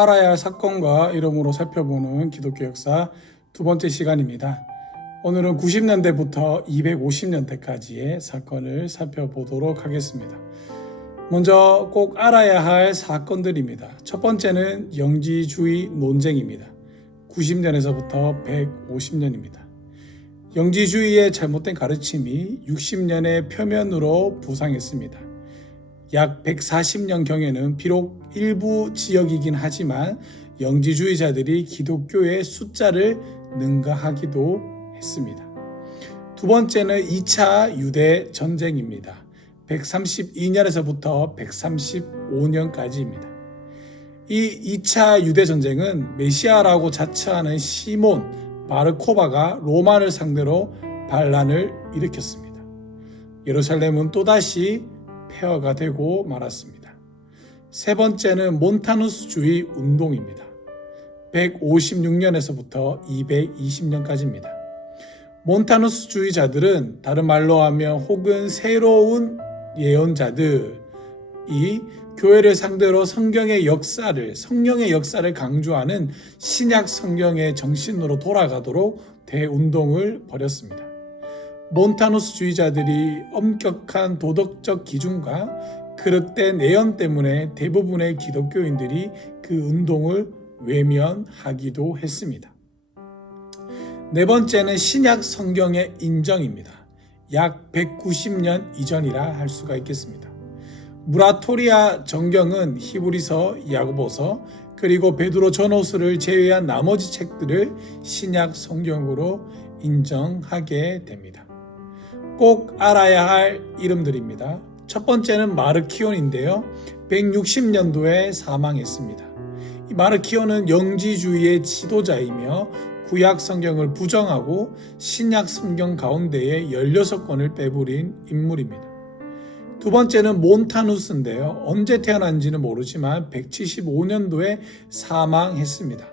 꼭 알아야 할 사건과 이름으로 살펴보는 기독교 역사 두 번째 시간입니다. 오늘은 90년대부터 250년대까지의 사건을 살펴보도록 하겠습니다. 먼저 꼭 알아야 할 사건들입니다. 첫 번째는 영지주의 논쟁입니다. 90년에서부터 150년입니다. 영지주의의 잘못된 가르침이 60년의 표면으로 부상했습니다. 약 140년경에는 비록 일부 지역이긴 하지만 영지주의자들이 기독교의 숫자를 능가하기도 했습니다. 두 번째는 2차 유대 전쟁입니다. 132년에서부터 135년까지입니다. 이 2차 유대 전쟁은 메시아라고 자처하는 시몬 바르코바가 로마를 상대로 반란을 일으켰습니다. 예루살렘은 또다시 폐허가 되고 말았습니다. 세 번째는 몬타누스주의 운동입니다. 156년에서부터 220년까지입니다. 몬타누스주의자들은 다른 말로 하면 혹은 새로운 예언자들이 교회를 상대로 성경의 역사를, 성령의 역사를 강조하는 신약 성경의 정신으로 돌아가도록 대운동을 벌였습니다. 몬타누스주의자들이 엄격한 도덕적 기준과 그릇된 예언 때문에 대부분의 기독교인들이 그 운동을 외면하기도 했습니다. 네 번째는 신약 성경의 인정입니다. 약 190년 이전이라 할 수가 있겠습니다. 무라토리아 정경은 히브리서, 야고보서, 그리고 베드로 전호수를 제외한 나머지 책들을 신약 성경으로 인정하게 됩니다. 꼭 알아야 할 이름들입니다. 첫 번째는 마르키온인데요. 160년도에 사망했습니다. 이 마르키온은 영지주의의 지도자이며 구약 성경을 부정하고 신약 성경 가운데에 16권을 빼버린 인물입니다. 두 번째는 몬타누스인데요. 언제 태어난지는 모르지만 175년도에 사망했습니다.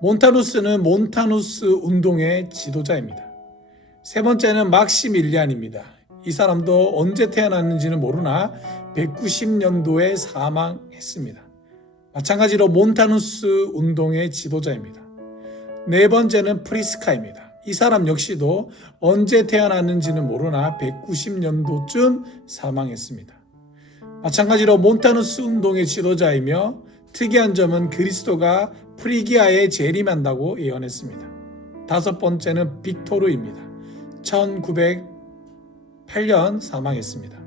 몬타누스는 몬타누스 운동의 지도자입니다. 세 번째는 막시밀리안입니다. 이 사람도 언제 태어났는지는 모르나 190년도에 사망했습니다. 마찬가지로 몬타누스 운동의 지도자입니다. 네 번째는 프리스카입니다. 이 사람 역시도 언제 태어났는지는 모르나 190년도쯤 사망했습니다. 마찬가지로 몬타누스 운동의 지도자이며 특이한 점은 그리스도가 프리기아에 재림한다고 예언했습니다. 다섯 번째는 빅토르입니다. 1908년 사망했습니다.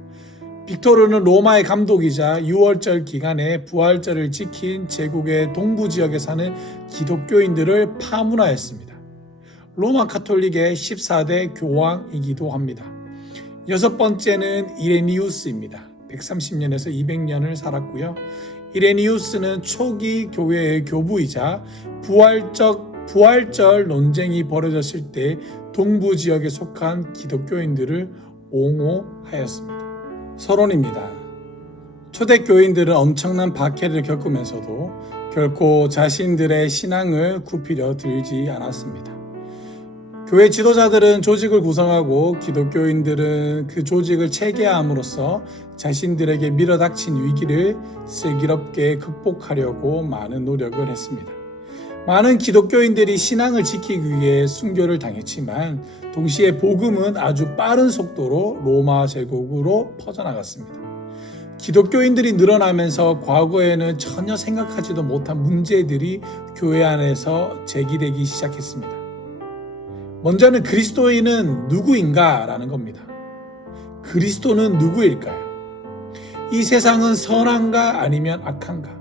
빅토르는 로마의 감독이자 6월절 기간에 부활절을 지킨 제국의 동부 지역에 사는 기독교인들을 파문하였습니다. 로마 카톨릭의 14대 교황이기도 합니다. 여섯 번째는 이레니우스입니다. 130년에서 200년을 살았고요. 이레니우스는 초기 교회의 교부이자 부활적 부활절 논쟁이 벌어졌을 때 동부 지역에 속한 기독교인들을 옹호하였습니다. 서론입니다. 초대교인들은 엄청난 박해를 겪으면서도 결코 자신들의 신앙을 굽히려 들지 않았습니다. 교회 지도자들은 조직을 구성하고 기독교인들은 그 조직을 체계함으로써 자신들에게 밀어닥친 위기를 슬기롭게 극복하려고 많은 노력을 했습니다. 많은 기독교인들이 신앙을 지키기 위해 순교를 당했지만 동시에 복음은 아주 빠른 속도로 로마 제국으로 퍼져나갔습니다. 기독교인들이 늘어나면서 과거에는 전혀 생각하지도 못한 문제들이 교회 안에서 제기되기 시작했습니다. 먼저는 그리스도인은 누구인가라는 겁니다. 그리스도는 누구일까요? 이 세상은 선한가 아니면 악한가?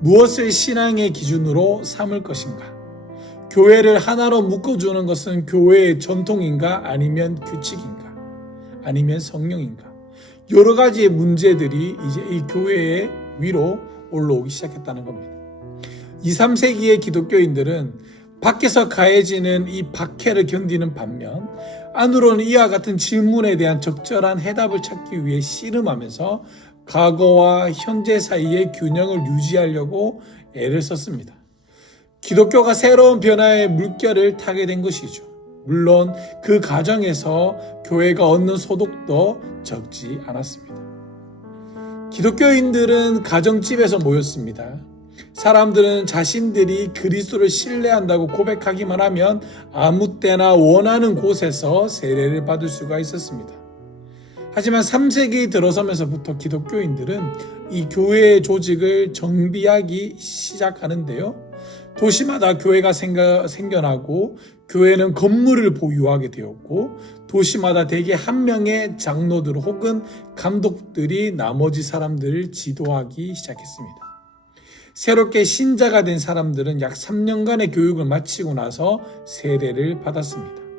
무엇을 신앙의 기준으로 삼을 것인가? 교회를 하나로 묶어주는 것은 교회의 전통인가 아니면 규칙인가? 아니면 성령인가? 여러 가지의 문제들이 이제 이 교회의 위로 올라오기 시작했다는 겁니다. 2, 3세기의 기독교인들은 밖에서 가해지는 이 박해를 견디는 반면 안으로는 이와 같은 질문에 대한 적절한 해답을 찾기 위해 씨름하면서 과거와 현재 사이의 균형을 유지하려고 애를 썼습니다. 기독교가 새로운 변화의 물결을 타게 된 것이죠. 물론 그 과정에서 교회가 얻는 소득도 적지 않았습니다. 기독교인들은 가정집에서 모였습니다. 사람들은 자신들이 그리스도를 신뢰한다고 고백하기만 하면 아무 때나 원하는 곳에서 세례를 받을 수가 있었습니다. 하지만 3세기 들어서면서부터 기독교인들은 이 교회의 조직을 정비하기 시작하는데요. 도시마다 교회가 생겨, 생겨나고 교회는 건물을 보유하게 되었고 도시마다 대개 한 명의 장로들 혹은 감독들이 나머지 사람들을 지도하기 시작했습니다. 새롭게 신자가 된 사람들은 약 3년간의 교육을 마치고 나서 세례를 받았습니다.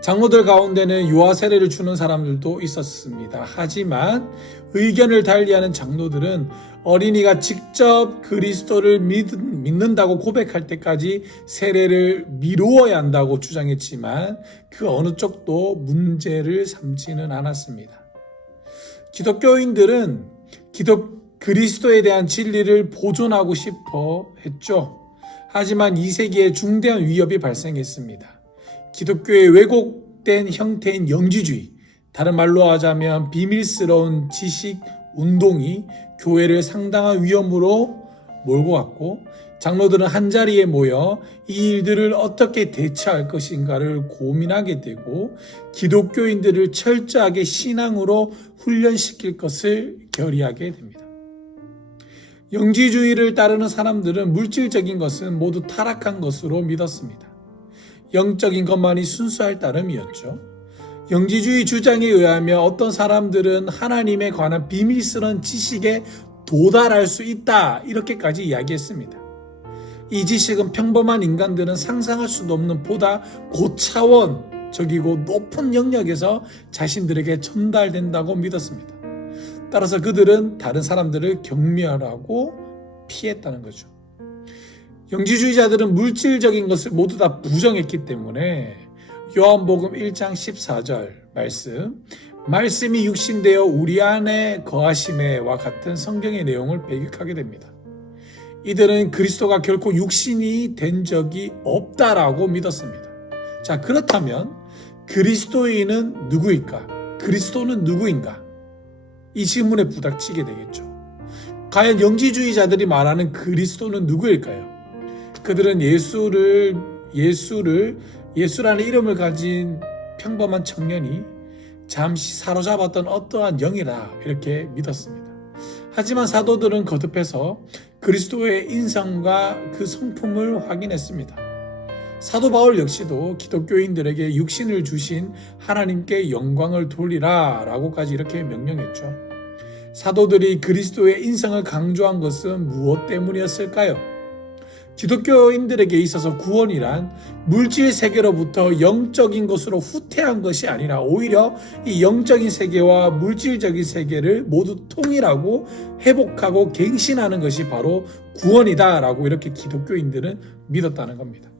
장로들 가운데는 유아 세례를 주는 사람들도 있었습니다. 하지만 의견을 달리하는 장로들은 어린이가 직접 그리스도를 믿, 믿는 다고 고백할 때까지 세례를 미루어야 한다고 주장했지만 그 어느 쪽도 문제를 삼지는 않았습니다. 기독교인들은 기독 그리스도에 대한 진리를 보존하고 싶어 했죠. 하지만 2세기에 중대한 위협이 발생했습니다. 기독교의 왜곡된 형태인 영지주의, 다른 말로 하자면 비밀스러운 지식 운동이 교회를 상당한 위험으로 몰고 갔고 장로들은 한자리에 모여 이 일들을 어떻게 대처할 것인가를 고민하게 되고 기독교인들을 철저하게 신앙으로 훈련시킬 것을 결의하게 됩니다. 영지주의를 따르는 사람들은 물질적인 것은 모두 타락한 것으로 믿었습니다. 영적인 것만이 순수할 따름이었죠. 영지주의 주장에 의하면 어떤 사람들은 하나님에 관한 비밀스러운 지식에 도달할 수 있다. 이렇게까지 이야기했습니다. 이 지식은 평범한 인간들은 상상할 수도 없는 보다 고차원적이고 높은 영역에서 자신들에게 전달된다고 믿었습니다. 따라서 그들은 다른 사람들을 경멸하고 피했다는 거죠. 영지주의자들은 물질적인 것을 모두 다 부정했기 때문에 요한복음 1장 14절 말씀 말씀이 육신되어 우리 안에 거하심에와 같은 성경의 내용을 배격하게 됩니다. 이들은 그리스도가 결코 육신이 된 적이 없다라고 믿었습니다. 자, 그렇다면 그리스도인은 누구일까? 그리스도는 누구인가? 이 질문에 부닥치게 되겠죠. 과연 영지주의자들이 말하는 그리스도는 누구일까요? 그들은 예수를 예수를 예수라는 이름을 가진 평범한 청년이 잠시 사로잡았던 어떠한 영이라 이렇게 믿었습니다. 하지만 사도들은 거듭해서 그리스도의 인성과 그 성품을 확인했습니다. 사도 바울 역시도 기독교인들에게 육신을 주신 하나님께 영광을 돌리라 라고까지 이렇게 명령했죠. 사도들이 그리스도의 인성을 강조한 것은 무엇 때문이었을까요? 기독교인들에게 있어서 구원이란 물질 세계로부터 영적인 것으로 후퇴한 것이 아니라 오히려 이 영적인 세계와 물질적인 세계를 모두 통일하고 회복하고 갱신하는 것이 바로 구원이다라고 이렇게 기독교인들은 믿었다는 겁니다.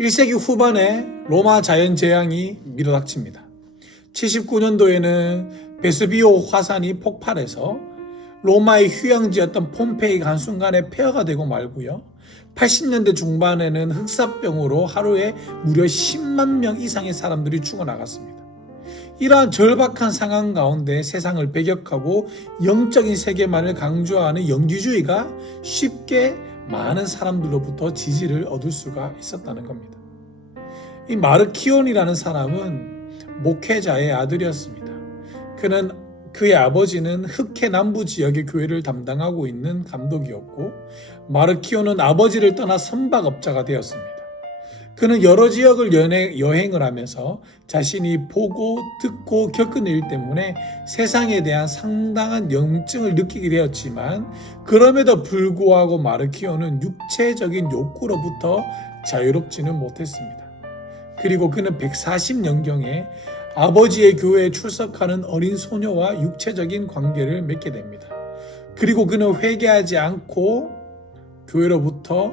1세기 후반에 로마 자연 재앙이 밀어닥칩니다. 79년도에는 베스비오 화산이 폭발해서 로마의 휴양지였던 폼페이가 한순간에 폐허가 되고 말고요. 80년대 중반에는 흑사병으로 하루에 무려 10만 명 이상의 사람들이 죽어나갔습니다. 이러한 절박한 상황 가운데 세상을 배격하고 영적인 세계만을 강조하는 영지주의가 쉽게 많은 사람들로부터 지지를 얻을 수가 있었다는 겁니다. 이 마르키온이라는 사람은 목회자의 아들이었습니다. 그는 그의 아버지는 흑해 남부 지역의 교회를 담당하고 있는 감독이었고 마르키오는 아버지를 떠나 선박업자가 되었습니다. 그는 여러 지역을 여행을 하면서 자신이 보고 듣고 겪은 일 때문에 세상에 대한 상당한 염증을 느끼게 되었지만 그럼에도 불구하고 마르키오는 육체적인 욕구로부터 자유롭지는 못했습니다. 그리고 그는 140년경에 아버지의 교회에 출석하는 어린 소녀와 육체적인 관계를 맺게 됩니다. 그리고 그는 회개하지 않고 교회로부터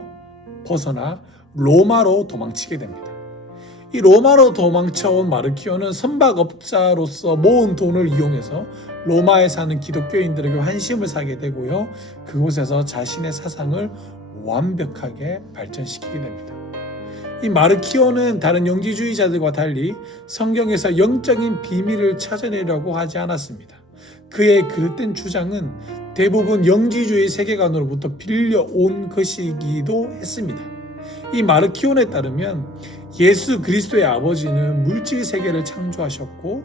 벗어나 로마로 도망치게 됩니다. 이 로마로 도망쳐온 마르키오는 선박업자로서 모은 돈을 이용해서 로마에 사는 기독교인들에게 환심을 사게 되고요. 그곳에서 자신의 사상을 완벽하게 발전시키게 됩니다. 이 마르키오는 다른 영지주의자들과 달리 성경에서 영적인 비밀을 찾아내려고 하지 않았습니다. 그의 그릇된 주장은 대부분 영지주의 세계관으로부터 빌려온 것이기도 했습니다. 이 마르키온에 따르면 예수 그리스도의 아버지는 물질 세계를 창조하셨고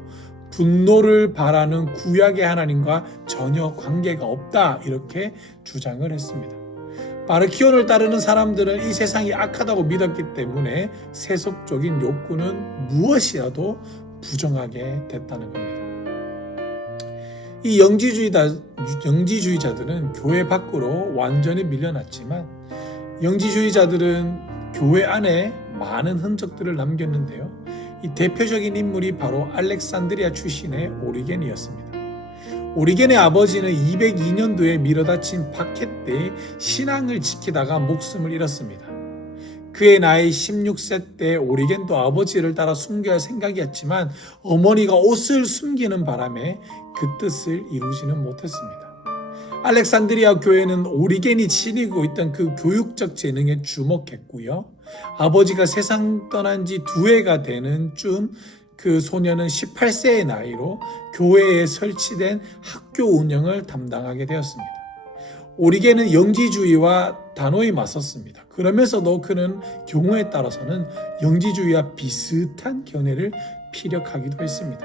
분노를 바라는 구약의 하나님과 전혀 관계가 없다 이렇게 주장을 했습니다. 마르키온을 따르는 사람들은 이 세상이 악하다고 믿었기 때문에 세속적인 욕구는 무엇이라도 부정하게 됐다는 겁니다. 이 영지주의다, 영지주의자들은 교회 밖으로 완전히 밀려났지만 영지주의자들은 교회 안에 많은 흔적들을 남겼는데요. 이 대표적인 인물이 바로 알렉산드리아 출신의 오리겐이었습니다. 오리겐의 아버지는 202년도에 밀어다친 파켓 때 신앙을 지키다가 목숨을 잃었습니다. 그의 나이 16세 때 오리겐도 아버지를 따라 숨겨야 할 생각이었지만 어머니가 옷을 숨기는 바람에 그 뜻을 이루지는 못했습니다. 알렉산드리아 교회는 오리겐이 지니고 있던 그 교육적 재능에 주목했고요. 아버지가 세상 떠난 지 두 해가 되는 쯤 그 소녀는 18세의 나이로 교회에 설치된 학교 운영을 담당하게 되었습니다. 오리겐은 영지주의와 단호히 맞섰습니다. 그러면서도 그는 경우에 따라서는 영지주의와 비슷한 견해를 피력하기도 했습니다.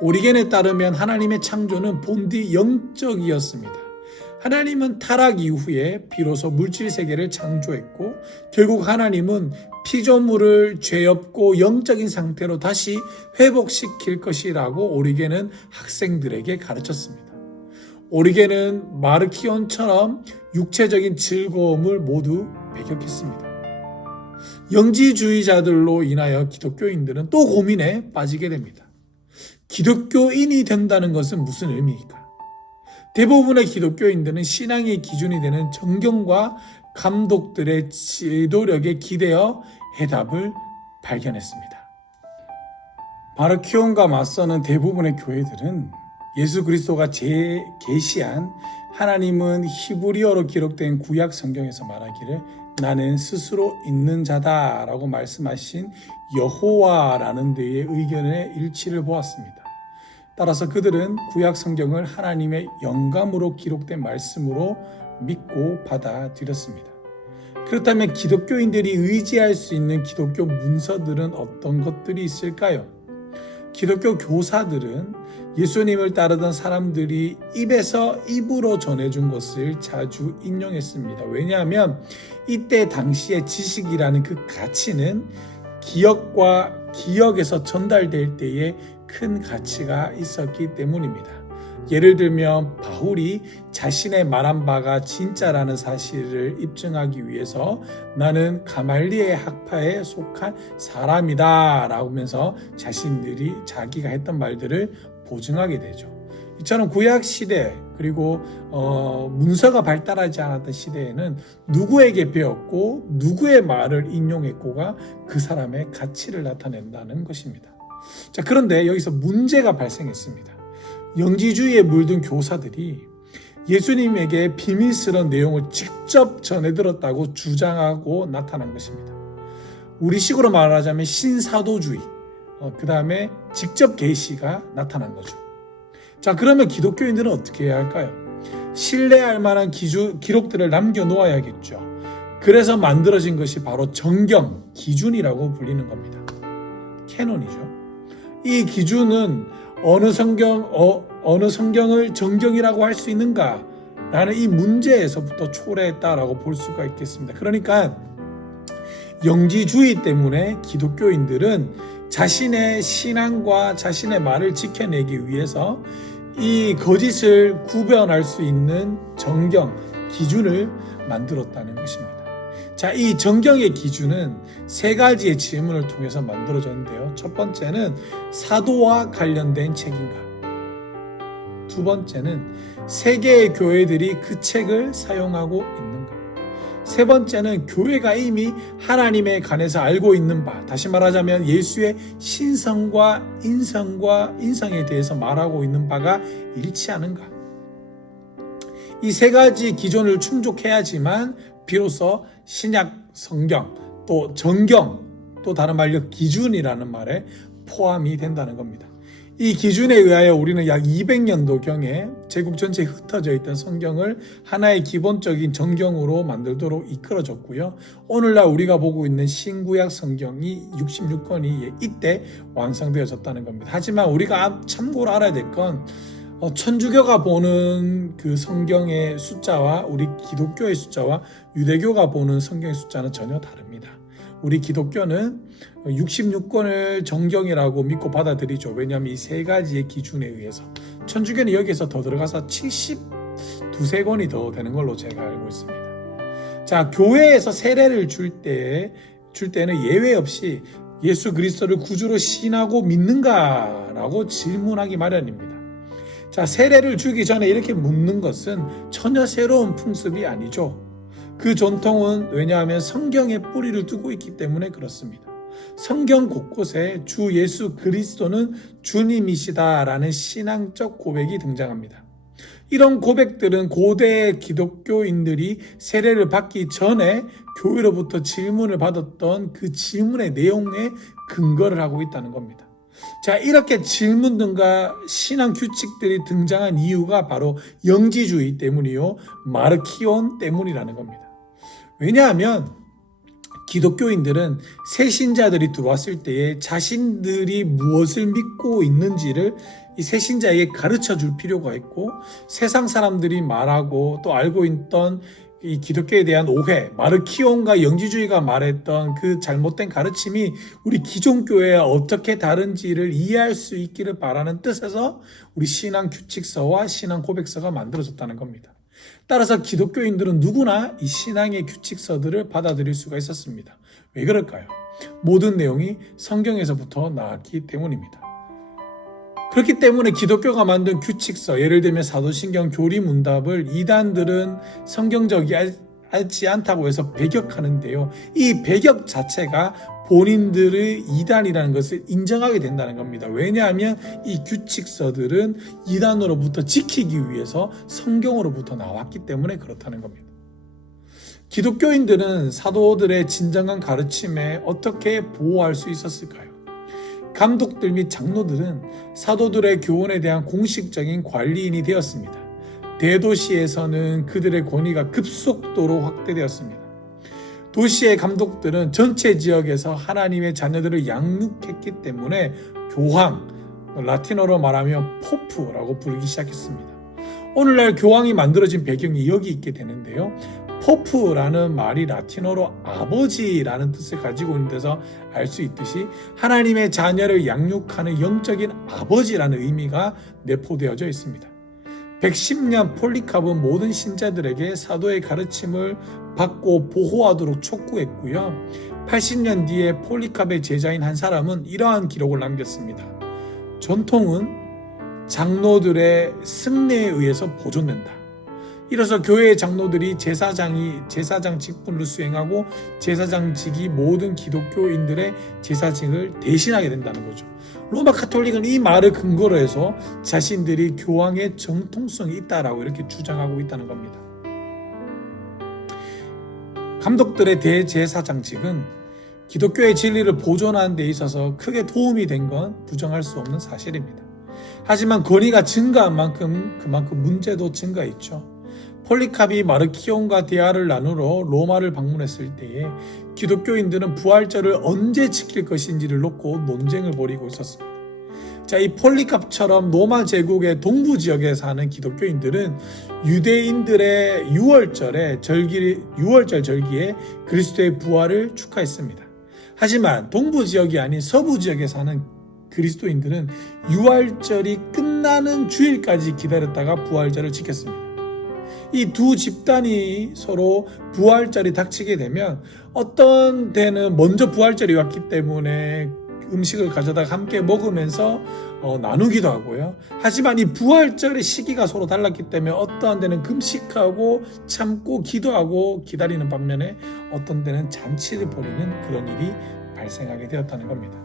오리겐에 따르면 하나님의 창조는 본디 영적이었습니다. 하나님은 타락 이후에 비로소 물질 세계를 창조했고 결국 하나님은 피조물을 죄 없고 영적인 상태로 다시 회복시킬 것이라고 오리겐은 학생들에게 가르쳤습니다. 오리겐은 마르키온처럼 육체적인 즐거움을 모두 배격했습니다. 영지주의자들로 인하여 기독교인들은 또 고민에 빠지게 됩니다. 기독교인이 된다는 것은 무슨 의미일까? 대부분의 기독교인들은 신앙의 기준이 되는 정경과 감독들의 지도력에 기대어 해답을 발견했습니다. 바르키온과 맞서는 대부분의 교회들은 예수 그리스도가 재계시한 하나님은 히브리어로 기록된 구약 성경에서 말하기를 나는 스스로 있는 자다라고 말씀하신 여호와라는 데의 의견의 일치를 보았습니다. 따라서 그들은 구약 성경을 하나님의 영감으로 기록된 말씀으로 믿고 받아들였습니다. 그렇다면 기독교인들이 의지할 수 있는 기독교 문서들은 어떤 것들이 있을까요? 기독교 교사들은 예수님을 따르던 사람들이 입에서 입으로 전해준 것을 자주 인용했습니다. 왜냐하면 이때 당시의 지식이라는 그 가치는 기억과 기억에서 전달될 때에 큰 가치가 있었기 때문입니다. 예를 들면 바울이 자신의 말한 바가 진짜라는 사실을 입증하기 위해서 나는 가말리의 학파에 속한 사람이다 라고 하면서 자신들이 자기가 했던 말들을 보증하게 되죠. 이처럼 구약 시대 그리고 어, 문서가 발달하지 않았던 시대에는 누구에게 배웠고 누구의 말을 인용했고가 그 사람의 가치를 나타낸다는 것입니다. 자 그런데 여기서 문제가 발생했습니다. 영지주의에 물든 교사들이 예수님에게 비밀스러운 내용을 직접 전해 들었다고 주장하고 나타난 것입니다. 우리 식으로 말하자면 신사도주의, 어, 그 다음에 직접 계시가 나타난 거죠. 자, 그러면 기독교인들은 어떻게 해야 할까요? 신뢰할 만한 기주, 기록들을 남겨놓아야겠죠. 그래서 만들어진 것이 바로 정경, 기준이라고 불리는 겁니다. 캐논이죠. 이 기준은 어느 성경 어, 어느 성경을 정경이라고 할 수 있는가? 라는 이 문제에서부터 초래했다라고 볼 수가 있겠습니다. 그러니까 영지주의 때문에 기독교인들은 자신의 신앙과 자신의 말을 지켜내기 위해서 이 거짓을 구별할 수 있는 정경, 기준을 만들었다는 것입니다. 자, 이 정경의 기준은 세 가지의 질문을 통해서 만들어졌는데요. 첫 번째는 사도와 관련된 책인가? 두 번째는 세계의 교회들이 그 책을 사용하고 있는가? 세 번째는 교회가 이미 하나님에 관해서 알고 있는 바, 다시 말하자면 예수의 신성과 인성과 인성에 대해서 말하고 있는 바가 일치하는가? 이 세 가지 기존을 충족해야지만 비로소 신약 성경 또 정경 또 다른 말로 기준이라는 말에 포함이 된다는 겁니다. 이 기준에 의하여 우리는 약 200년도 경에 제국 전체에 흩어져 있던 성경을 하나의 기본적인 정경으로 만들도록 이끌어졌고요. 오늘날 우리가 보고 있는 신구약 성경이 66권이 이때 완성되어졌다는 겁니다. 하지만 우리가 참고로 알아야 될건 어, 천주교가 보는 그 성경의 숫자와 우리 기독교의 숫자와 유대교가 보는 성경의 숫자는 전혀 다릅니다. 우리 기독교는 66권을 정경이라고 믿고 받아들이죠. 왜냐하면 이 세 가지의 기준에 의해서. 천주교는 여기서 더 들어가서 72세 권이 더 되는 걸로 제가 알고 있습니다. 자, 교회에서 세례를 줄 때, 줄 때는 예외 없이 예수 그리스도를 구주로 신하고 믿는가라고 질문하기 마련입니다. 자, 세례를 주기 전에 이렇게 묻는 것은 전혀 새로운 풍습이 아니죠. 그 전통은 왜냐하면 성경에 뿌리를 두고 있기 때문에 그렇습니다. 성경 곳곳에 주 예수 그리스도는 주님이시다라는 신앙적 고백이 등장합니다. 이런 고백들은 고대 기독교인들이 세례를 받기 전에 교회로부터 질문을 받았던 그 질문의 내용에 근거를 하고 있다는 겁니다. 자, 이렇게 질문 등과 신앙 규칙들이 등장한 이유가 바로 영지주의 때문이요. 마르키온 때문이라는 겁니다. 왜냐하면 기독교인들은 새 신자들이 들어왔을 때에 자신들이 무엇을 믿고 있는지를 이 새 신자에게 가르쳐 줄 필요가 있고 세상 사람들이 말하고 또 알고 있던 이 기독교에 대한 오해, 마르키온과 영지주의가 말했던 그 잘못된 가르침이 우리 기존 교회와 어떻게 다른지를 이해할 수 있기를 바라는 뜻에서 우리 신앙 규칙서와 신앙 고백서가 만들어졌다는 겁니다. 따라서 기독교인들은 누구나 이 신앙의 규칙서들을 받아들일 수가 있었습니다. 왜 그럴까요? 모든 내용이 성경에서부터 나왔기 때문입니다. 그렇기 때문에 기독교가 만든 규칙서, 예를 들면 사도신경 교리문답을 이단들은 성경적이 하지 않다고 해서 배격하는데요. 이 배격 자체가 본인들의 이단이라는 것을 인정하게 된다는 겁니다. 왜냐하면 이 규칙서들은 이단으로부터 지키기 위해서 성경으로부터 나왔기 때문에 그렇다는 겁니다. 기독교인들은 사도들의 진정한 가르침에 어떻게 보호할 수 있었을까요? 감독들 및 장로들은 사도들의 교훈에 대한 공식적인 관리인이 되었습니다. 대도시에서는 그들의 권위가 급속도로 확대되었습니다. 도시의 감독들은 전체 지역에서 하나님의 자녀들을 양육했기 때문에 교황, 라틴어로 말하면 포프라고 부르기 시작했습니다. 오늘날 교황이 만들어진 배경이 여기 있게 되는데요. 포프라는 말이 라틴어로 아버지라는 뜻을 가지고 있는 데서 알 수 있듯이 하나님의 자녀를 양육하는 영적인 아버지라는 의미가 내포되어져 있습니다. 110년 폴리캅은 모든 신자들에게 사도의 가르침을 받고 보호하도록 촉구했고요. 80년 뒤에 폴리캅의 제자인 한 사람은 이러한 기록을 남겼습니다. 전통은 장로들의 승례에 의해서 보존된다. 이로써 교회의 장로들이 제사장이 제사장 직분을 수행하고 제사장직이 모든 기독교인들의 제사직을 대신하게 된다는 거죠. 로마 카톨릭은 이 말을 근거로 해서 자신들이 교황의 정통성이 있다라고 이렇게 주장하고 있다는 겁니다. 감독들의 대제사장직은 기독교의 진리를 보존하는 데 있어서 크게 도움이 된 건 부정할 수 없는 사실입니다. 하지만 권위가 증가한 만큼 그만큼 문제도 증가했죠. 폴리캅이 마르키온과 대화를 나누러 로마를 방문했을 때에 기독교인들은 부활절을 언제 지킬 것인지를 놓고 논쟁을 벌이고 있었습니다. 자, 이 폴리캅처럼 로마 제국의 동부 지역에 사는 기독교인들은 유대인들의 6월절에 절기 6월절 절기에 그리스도의 부활을 축하했습니다. 하지만 동부 지역이 아닌 서부 지역에 사는 그리스도인들은 6월절이 끝나는 주일까지 기다렸다가 부활절을 지켰습니다. 이 두 집단이 서로 부활절이 닥치게 되면 어떤 때는 먼저 부활절이 왔기 때문에 음식을 가져다가 함께 먹으면서 어, 나누기도 하고요. 하지만 이 부활절의 시기가 서로 달랐기 때문에 어떠한 데는 금식하고 참고 기도하고 기다리는 반면에 어떤 데는 잔치를 벌이는 그런 일이 발생하게 되었다는 겁니다.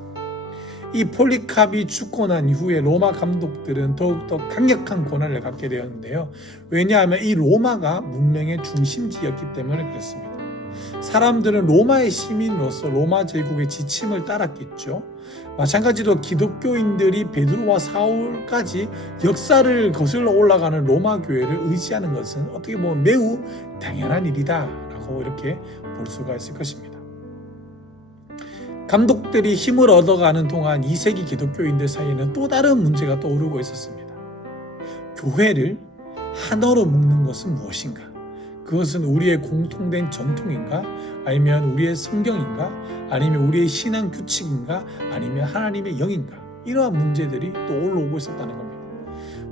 이 폴리캅이 죽고 난 이후에 로마 감독들은 더욱더 강력한 권한을 갖게 되었는데요. 왜냐하면 이 로마가 문명의 중심지였기 때문에 그렇습니다. 사람들은 로마의 시민으로서 로마 제국의 지침을 따랐겠죠. 마찬가지로 기독교인들이 베드로와 사울까지 역사를 거슬러 올라가는 로마 교회를 의지하는 것은 어떻게 보면 매우 당연한 일이다라고 이렇게 볼 수가 있을 것입니다. 감독들이 힘을 얻어가는 동안 2세기 기독교인들 사이에는 또 다른 문제가 떠오르고 있었습니다. 교회를 하나로 묶는 것은 무엇인가? 그것은 우리의 공통된 전통인가? 아니면 우리의 성경인가? 아니면 우리의 신앙 규칙인가? 아니면 하나님의 영인가? 이러한 문제들이 또 올라오고 있었다는 겁니다.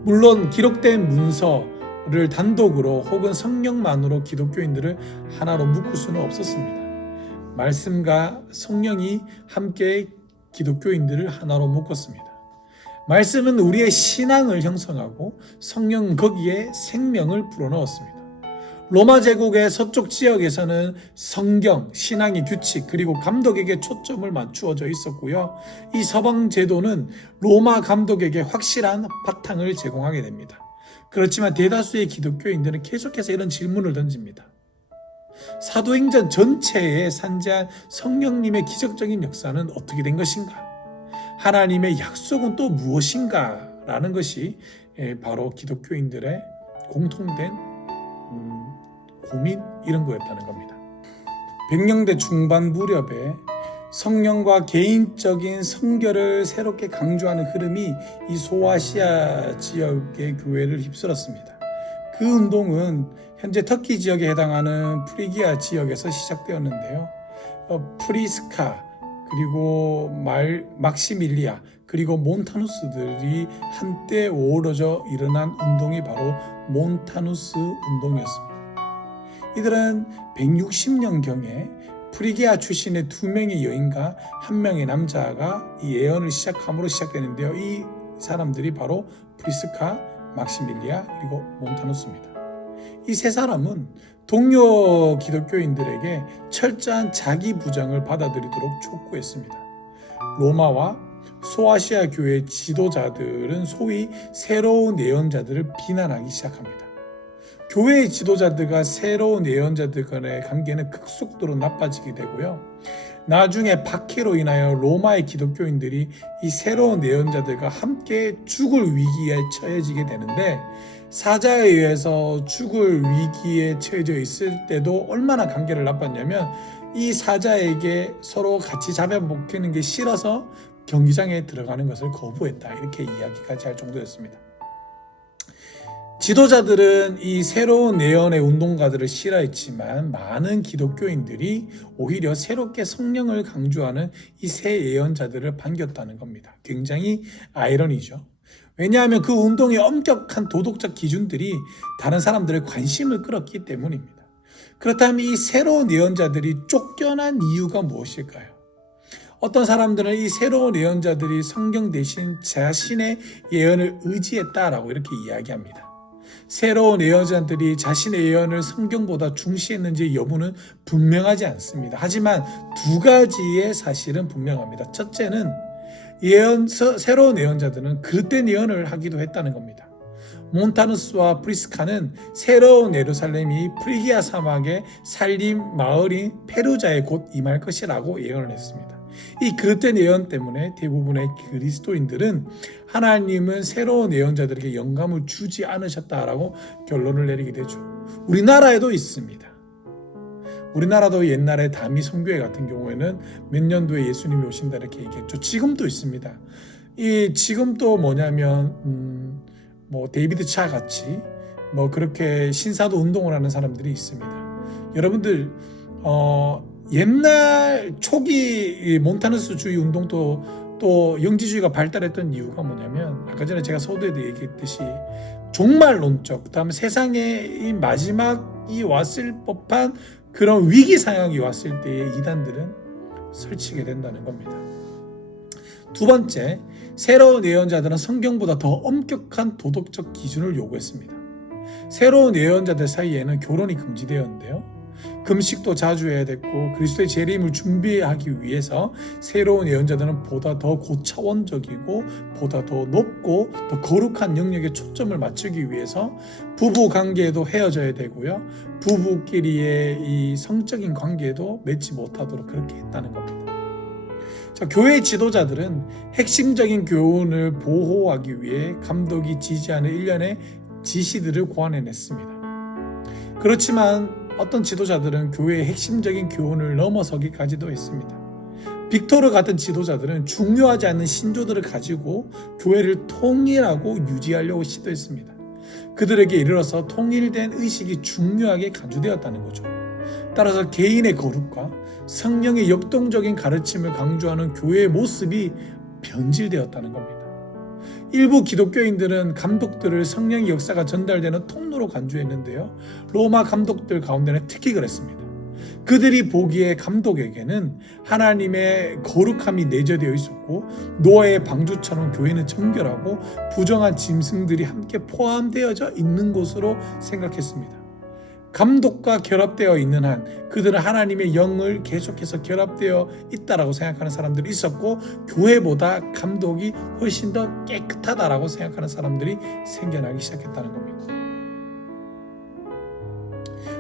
물론 기록된 문서를 단독으로 혹은 성령만으로 기독교인들을 하나로 묶을 수는 없었습니다. 말씀과 성령이 함께 기독교인들을 하나로 묶었습니다. 말씀은 우리의 신앙을 형성하고 성령은 거기에 생명을 불어넣었습니다. 로마 제국의 서쪽 지역에서는 성경, 신앙의 규칙, 그리고 감독에게 초점을 맞추어져 있었고요. 이 서방 제도는 로마 감독에게 확실한 바탕을 제공하게 됩니다. 그렇지만 대다수의 기독교인들은 계속해서 이런 질문을 던집니다. 사도행전 전체에 산재한 성령님의 기적적인 역사는 어떻게 된 것인가? 하나님의 약속은 또 무엇인가? 라는 것이 예, 바로 기독교인들의 공통된 음, 고민 이런 거였다는 겁니다. 백령대 중반 무렵에 성령과 개인적인 성결을 새롭게 강조하는 흐름이 이 소아시아 지역의 교회를 휩쓸었습니다. 그 운동은 현재 터키 지역에 해당하는 프리기아 지역에서 시작되었는데요. 어, 프리스카 그리고 말 막시밀리아 그리고 몬타누스들이 한때 어우러져 일어난 운동이 바로 몬타누스 운동이었습니다. 이들은 160년경에 프리기아 출신의 두 명의 여인과 한 명의 남자가 이 예언을 시작함으로 시작되는데요. 이 사람들이 바로 프리스카, 막시밀리아 그리고 몬타누스입니다. 이 세 사람은 동료 기독교인들에게 철저한 자기 부정을 받아들이도록 촉구했습니다. 로마와 소아시아 교회 지도자들은 소위 새로운 예언자들을 비난하기 시작합니다. 교회의 지도자들과 새로운 예언자들 간의 관계는 급속도로 나빠지게 되고요. 나중에 박해로 인하여 로마의 기독교인들이 이 새로운 예언자들과 함께 죽을 위기에 처해지게 되는데 사자에 의해서 죽을 위기에 처해져 있을 때도 얼마나 관계를 나빴냐면 이 사자에게 서로 같이 잡아먹히는 게 싫어서 경기장에 들어가는 것을 거부했다. 이렇게 이야기까지 할 정도였습니다. 지도자들은 이 새로운 내연의 운동가들을 싫어했지만 많은 기독교인들이 오히려 새롭게 성령을 강조하는 이 새 예언자들을 반겼다는 겁니다. 굉장히 아이러니죠. 왜냐하면 그 운동의 엄격한 도덕적 기준들이 다른 사람들의 관심을 끌었기 때문입니다. 그렇다면 이 새로운 예언자들이 쫓겨난 이유가 무엇일까요? 어떤 사람들은 이 새로운 예언자들이 성경 대신 자신의 예언을 의지했다라고 이렇게 이야기합니다. 새로운 예언자들이 자신의 예언을 성경보다 중시했는지 여부는 분명하지 않습니다. 하지만 두 가지의 사실은 분명합니다. 첫째는 예언, 새로운 예언자들은 그릇된 예언을 하기도 했다는 겁니다. 몬타누스와 프리스카는 새로운 예루살렘이 프리기아 사막의 살림 마을인 페루자에 곧 임할 것이라고 예언을 했습니다. 이 그릇된 예언 때문에 대부분의 그리스도인들은 하나님은 새로운 예언자들에게 영감을 주지 않으셨다라고 결론을 내리게 되죠. 우리나라에도 있습니다. 우리나라도 옛날에 다미 성교회 같은 경우에는 몇 년도에 예수님이 오신다 이렇게 얘기했죠. 지금도 있습니다. 이 지금 또 뭐냐면 음, 뭐 데이비드 차 같이 뭐 그렇게 신사도 운동을 하는 사람들이 있습니다. 여러분들 어 옛날 초기 몬타누스 주의 운동도 또 영지주의가 발달했던 이유가 뭐냐면 아까 전에 제가 서두에도 얘기했듯이 종말론적 그다음에 세상의 이 마지막이 왔을 법한 그런 위기 상황이 왔을 때에 이단들은 설치게 된다는 겁니다. 두 번째, 새로운 예언자들은 성경보다 더 엄격한 도덕적 기준을 요구했습니다. 새로운 예언자들 사이에는 결혼이 금지되었는데요. 금식도 자주 해야 됐고 그리스도의 재림을 준비하기 위해서 새로운 예언자들은 보다 더 고차원적이고 보다 더 높고 더 거룩한 영역에 초점을 맞추기 위해서 부부 관계에도 헤어져야 되고요. 부부끼리의 이 성적인 관계도 맺지 못하도록 그렇게 했다는 겁니다. 자, 교회 지도자들은 핵심적인 교훈을 보호하기 위해 감독이 지지하는 일련의 지시들을 고안해냈습니다. 그렇지만 어떤 지도자들은 교회의 핵심적인 교훈을 넘어서기까지도 했습니다. 빅토르 같은 지도자들은 중요하지 않은 신조들을 가지고 교회를 통일하고 유지하려고 시도했습니다. 그들에게 이르러서 통일된 의식이 중요하게 간주되었다는 거죠. 따라서 개인의 거룩과 성령의 역동적인 가르침을 강조하는 교회의 모습이 변질되었다는 겁니다. 일부 기독교인들은 감독들을 성령의 역사가 전달되는 통로로 간주했는데요. 로마 감독들 가운데는 특히 그랬습니다. 그들이 보기에 감독에게는 하나님의 거룩함이 내재되어 있었고 노아의 방주처럼 교회는 정결하고 부정한 짐승들이 함께 포함되어져 있는 곳으로 생각했습니다. 감독과 결합되어 있는 한 그들은 하나님의 영을 계속해서 결합되어 있다라고 생각하는 사람들이 있었고 교회보다 감독이 훨씬 더 깨끗하다라고 생각하는 사람들이 생겨나기 시작했다는 겁니다.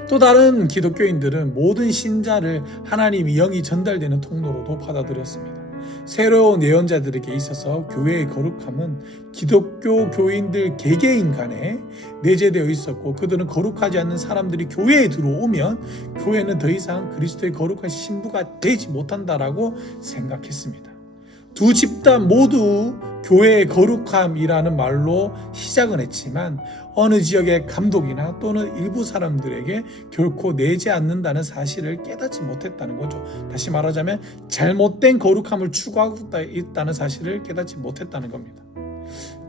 또 다른 기독교인들은 모든 신자를 하나님의 영이 전달되는 통로로도 받아들였습니다. 새로운 예언자들에게 있어서 교회의 거룩함은 기독교 교인들 개개인 간에 내재되어 있었고 그들은 거룩하지 않는 사람들이 교회에 들어오면 교회는 더 이상 그리스도의 거룩한 신부가 되지 못한다라고 생각했습니다. 두 집단 모두 교회의 거룩함이라는 말로 시작은 했지만 어느 지역의 감독이나 또는 일부 사람들에게 결코 내지 않는다는 사실을 깨닫지 못했다는 거죠. 다시 말하자면 잘못된 거룩함을 추구하고 있다는 사실을 깨닫지 못했다는 겁니다.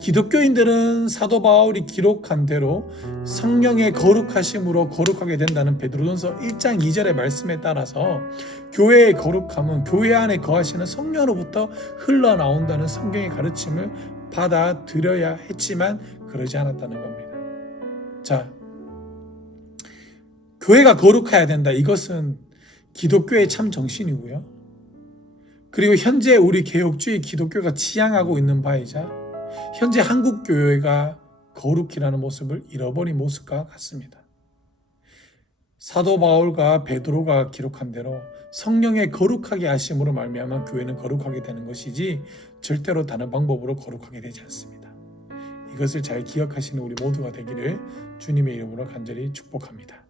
기독교인들은 사도 바울이 기록한 대로 성령의 거룩하심으로 거룩하게 된다는 베드로전서 1장 2절의 말씀에 따라서 교회의 거룩함은 교회 안에 거하시는 성령으로부터 흘러나온다는 성경의 가르침을 받아들여야 했지만 그러지 않았다는 겁니다. 자, 교회가 거룩해야 된다. 이것은 기독교의 참 정신이고요. 그리고 현재 우리 개혁주의 기독교가 지향하고 있는 바이자 현재 한국 교회가 거룩이라는 모습을 잃어버린 모습과 같습니다. 사도 바울과 베드로가 기록한 대로 성령의 거룩하게 하심으로 말미암아 교회는 거룩하게 되는 것이지 절대로 다른 방법으로 거룩하게 되지 않습니다. 이것을 잘 기억하시는 우리 모두가 되기를 주님의 이름으로 간절히 축복합니다.